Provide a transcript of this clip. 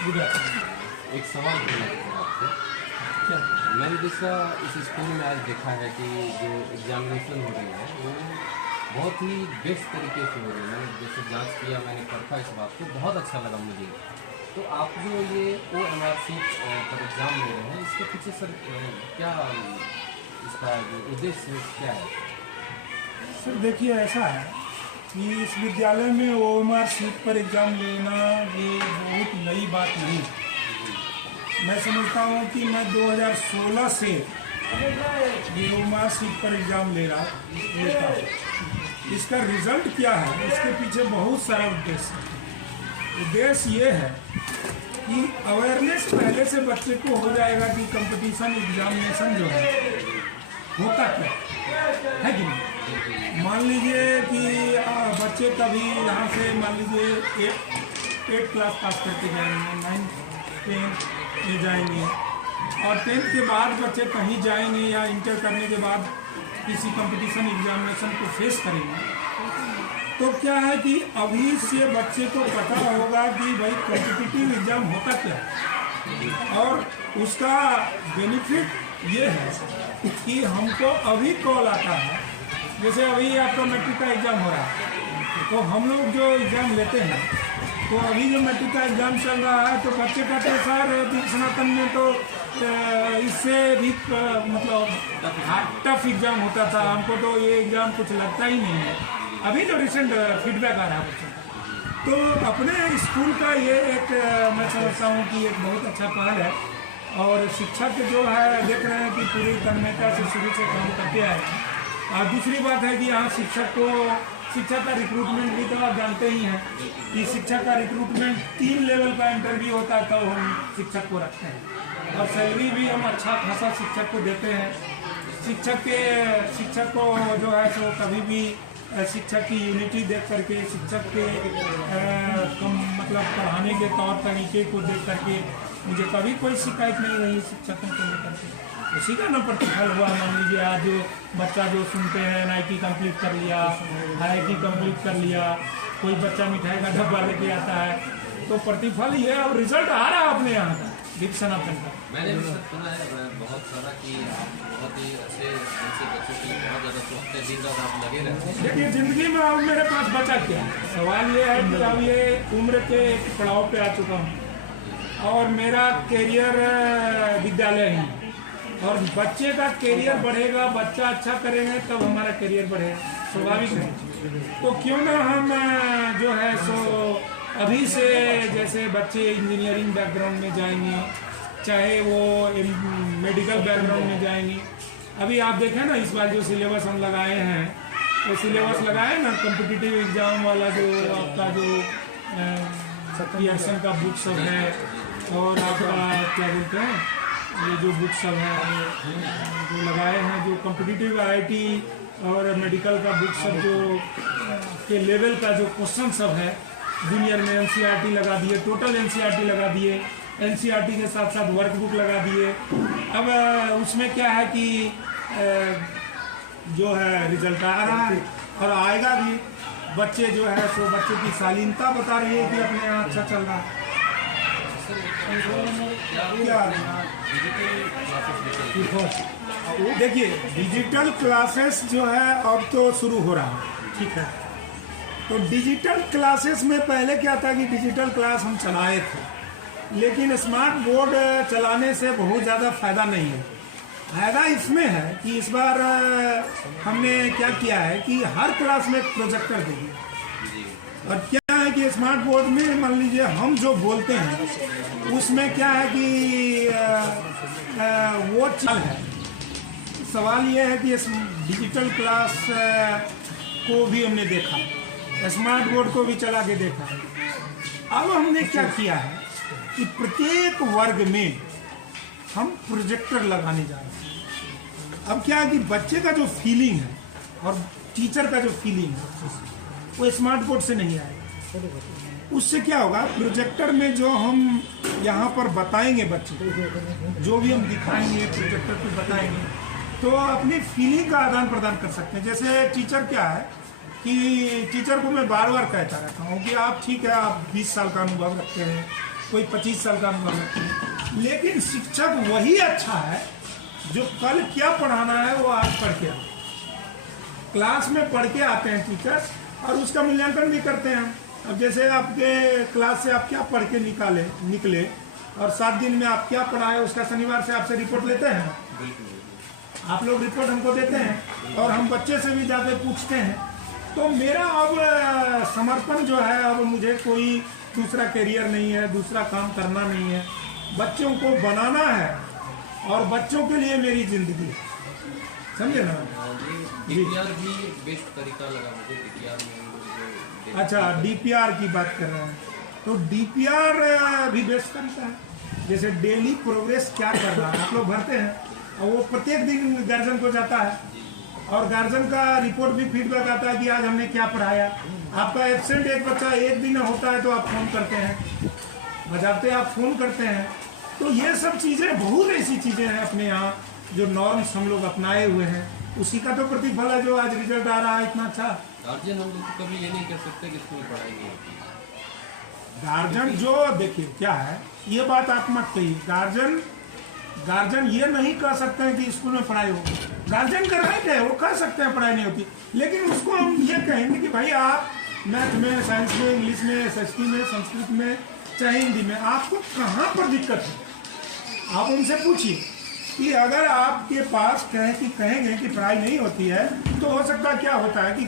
एक सवाल करना था आपसे। क्या मैंने जैसा इस स्कूल में आज देखा है कि जो एग्जामिनेशन हो रही है वो बहुत ही बेस्ट तरीके से हो रही है। मैंने जैसे जांच किया, मैंने परखा इस बात को, बहुत अच्छा लगा मुझे। तो आप जो ये OMR शीट पर एग्ज़ाम ले रहे हैं, इसके पीछे सर क्या इसका जो उद्देश्य क्या है? सर देखिए, ऐसा है कि इस विद्यालय में OMR शीट पर एग्ज़ाम लेना ये बहुत नई बात नहीं है। मैं समझता हूँ कि मैं 2016 से ये OMR शीट पर एग्ज़ाम लेता हूँ। इसका रिज़ल्ट क्या है, इसके पीछे बहुत सारा उद्देश्य है। उद्देश्य ये है कि अवेयरनेस पहले से बच्चे को हो जाएगा कि कंपटीशन एग्जामिनेशन जो है होता क्या है कि नहीं। मान लीजिए कि बच्चे कभी यहाँ से मान लीजिए 8 क्लास पास करके जाएंगे, 9, 10 में जाएंगे, और 10th के बाद बच्चे कहीं जाएंगे या इंटर करने के बाद किसी कंपटीशन एग्जामिनेशन को फेस करेंगे, तो क्या है कि अभी से बच्चे को पता होगा कि भाई कॉम्पिटिटिव एग्जाम होता क्या है, और उसका बेनिफिट ये है कि हमको अभी कॉल आता है। जैसे अभी आपका मैट्रिक का एग्ज़ाम हो रहा है, तो हम लोग जो एग्ज़ाम लेते हैं, तो अभी जो मैट्रिक का एग्ज़ाम चल रहा है, तो बच्चे कहते हैं सर सनातन में तो इससे भी मतलब टफ एग्ज़ाम होता था, हमको तो ये एग्ज़ाम कुछ लगता ही नहीं है। अभी जो रिसेंट फीडबैक आ रहा है बच्चों, तो अपने स्कूल का ये एक मैं समझता हूँ कि एक बहुत अच्छा पहल है। और शिक्षक जो है देख रहे हैं कि पूरी तन्मयता से शुरू से काम करते आए हैं। और दूसरी बात है कि यहाँ शिक्षक का रिक्रूटमेंट भी तो आप जानते ही हैं कि शिक्षक का रिक्रूटमेंट 3 लेवल का इंटरव्यू होता है, तो हम शिक्षक को रखते हैं, और सैलरी भी हम अच्छा खासा शिक्षक को देते हैं। शिक्षक को जो है सो कभी भी शिक्षक की यूनिटी देख करके, शिक्षक के मतलब पढ़ाने के तौर तरीके को देख करके मुझे कभी कोई शिकायत नहीं रही शिक्षकों को लेकर के। उसी का ना प्रतिफल हुआ। मान लीजिए आज जो बच्चा जो सुनते हैं NIT कंप्लीट कर लिया, IIT कंप्लीट कर लिया, कोई बच्चा मिठाई का डब्बा लेके आता है, तो प्रतिफल ये अब रिजल्ट आ रहा है अपने यहाँ का सनातन का। मैंने भी सुना है बहुत सारा कि आप बहुत ही ऐसे बच्चों की बहुत ज़्यादा सोचते दिन रात आप लगे रहते हैं। देखिए, जिंदगी में अब मेरे पास बचा क्या है, सवाल ये है कि अब ये उम्र के एक पड़ाव पे आ चुका हूँ, और मेरा कैरियर विद्यालय ही, और बच्चे का कैरियर बढ़ेगा, बच्चा अच्छा करेंगे तब हमारा कैरियर बढ़ेगा, स्वाभाविक है। तो क्यों ना हम जो है सो अभी से, जैसे बच्चे इंजीनियरिंग बैकग्राउंड में जाएंगे, चाहे वो मेडिकल बैकग्राउंड में जाएंगे। अभी आप देखें ना, इस बार जो सिलेबस हम लगाए हैं, तो सिलेबस लगाए ना कॉम्पिटिटिव एग्जाम वाला, जो आपका जो पियर्सन का बुक सब है, और आपका क्या बोलते हैं ये जो बुक सब है जो लगाए हैं, जो कॉम्पिटिटिव IIT और मेडिकल का बुक सब जो के लेवल का जो क्वेश्चन सब है, जूनियर में NCERT लगा दिए, टोटल NCERT लगा दिए, NCERT के साथ साथ वर्क बुक लगा दिए। अब उसमें क्या है कि जो है रिजल्ट आ रहा है और आएगा भी। बच्चे जो है सो बच्चे की शालीनता बता रही है कि अपने यहाँ अच्छा चल रहा है। देखिए, डिजिटल क्लासेस जो है अब तो शुरू हो रहा है, ठीक है। तो डिजिटल क्लासेस में पहले क्या था कि डिजिटल क्लास हम चलाए थे, लेकिन स्मार्ट बोर्ड चलाने से बहुत ज़्यादा फायदा नहीं है। फायदा इसमें है कि इस बार हमने क्या किया है कि हर क्लास में एक प्रोजेक्टर दे दिया। और क्या है कि स्मार्ट बोर्ड में मान लीजिए हम जो बोलते हैं उसमें क्या है कि वो चल है। सवाल ये है कि डिजिटल क्लास को भी हमने देखा, स्मार्ट बोर्ड को भी चला के देखा। अब हमने क्या किया है कि प्रत्येक वर्ग में हम प्रोजेक्टर लगाने जा रहे हैं। अब क्या है कि बच्चे का जो फीलिंग है और टीचर का जो फीलिंग है वो स्मार्ट बोर्ड से नहीं आएगा। उससे क्या होगा, प्रोजेक्टर में जो हम यहाँ पर बताएंगे, बच्चे जो भी हम दिखाएंगे प्रोजेक्टर पे बताएंगे, तो अपनी फीलिंग का आदान प्रदान कर सकते हैं। जैसे टीचर क्या है कि टीचर को मैं बार बार कहता रहता हूँ कि आप ठीक है, आप 20 साल का अनुभव रखते हैं, कोई 25 साल का अनुभव रखते हैं। लेकिन शिक्षक वही अच्छा है जो कल क्या पढ़ाना है वो आज पढ़ के आए। क्लास में पढ़ के आते हैं टीचर्स और उसका मूल्यांकन भी करते हैं। अब जैसे आपके क्लास से आप क्या पढ़ के निकले और 7 दिन में आप क्या पढ़ाए उसका शनिवार से आपसे रिपोर्ट लेते हैं। आप लोग रिपोर्ट हमको देते हैं और हम बच्चे से भी जाके पूछते हैं। तो मेरा अब समर्पण जो है, अब मुझे कोई दूसरा करियर नहीं है, दूसरा काम करना नहीं है, बच्चों को बनाना है और बच्चों के लिए मेरी जिंदगी है, समझे ना। डीपीआर भी बेस्ट तरीका लगा मुझे। डीपीआर में अच्छा, डीपीआर की बात कर रहे हैं तो डीपीआर भी बेस्ट तरीका है। जैसे डेली प्रोग्रेस क्या कर रहा है आप लोग भरते हैं और वो प्रत्येक दिन गार्जियन को जाता है और गार्जियन का रिपोर्ट भी फीडबैक आता है कि आज हमने क्या पढ़ाया। आपका एब्सेंट एक बच्चा एक दिन होता है तो आप फोन करते हैं, बजाते आप फोन करते हैं। तो ये सब चीज़ें, बहुत ऐसी चीज़ें हैं अपने यहाँ जो नॉर्म्स हम लोग अपनाए हुए हैं, उसी का तो प्रतिफल है जो आज रिजल्ट आ रहा है इतना अच्छा। गार्जियन हम लोग तो कभी ये नहीं कह सकते कि स्कूल पढ़ाई नहीं होती। गार्जियन जो देखिए क्या है, ये बात आप मत कहिए। गार्जियन ये नहीं कह सकते हैं कि स्कूल में पढ़ाई हो। गार्जियन का राइट है, वो कह सकते हैं पढ़ाई नहीं होती, लेकिन उसको हम ये कहेंगे कि भाई आप मैथ में, साइंस में, इंग्लिश में, एसएसटी में, संस्कृत में, चाहे हिंदी में, आपको कहाँ पर दिक्कत है आप उनसे पूछिए। कि अगर आपके पास कहेंगे कि पढ़ाई नहीं होती है तो हो सकता है क्या होता है कि